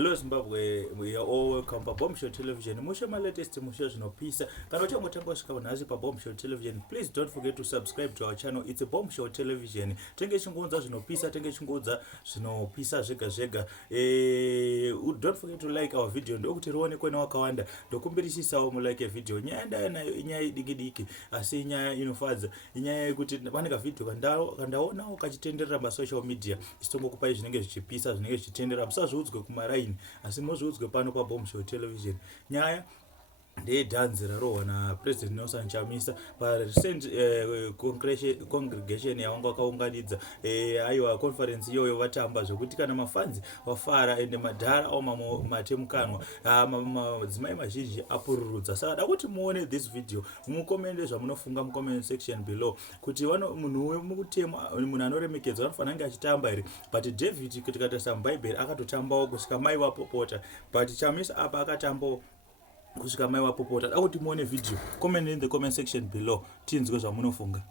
Hello Zimbabwe, we are all welcome pa Bombshell Television. Mushe my latest mushe zvinopisa. Kana uchangotanga kusvika kunhasi pa Bombshell Television, please don't forget to subscribe to our channel. It's a Bombshell Television. Tenge chingoudza zvinopisa, tenge chingoudza zvinopisa zvega zvega. Don't forget to like our video. Ndokuti ruonekwe nawakawanda. Ndokumbirisisawo mu like video. Nyaya nayo inyaya idiki diki. Asi inyaya inofadza. Inyaya yekuti vanenge video kandaona ukachitenderera pa social media. Isitongokupai zvinenge zvichipisa, zvinenge zvichitendera. Musazviudzwe kumaraini. Asi mozviudzwe pano pa Bombshell Television. Nyaya ndedhanzi rarohwa naPresident Nelson Chamisa parecent congregation yavanga vakaunganidza aiwa conference iyoyo vatamba zvekuti kana mafanzi vafara ende madhara au matemukanwa madzimai mazhinji apururudza. Saka da kuti muone this video mukomende zvamunofunga mucomment section below kuti munhu wemukutema munhu anoremekedzwa anofanira kunge achitamba here, but David kuti katarisa mubhaibheri akatotambawo kusvika mai vapopota, but Chamisa apa akatambawo kusvika mai vapopota. Da kuti muone video, comment in the comment section below tinzwe zvamunofunga.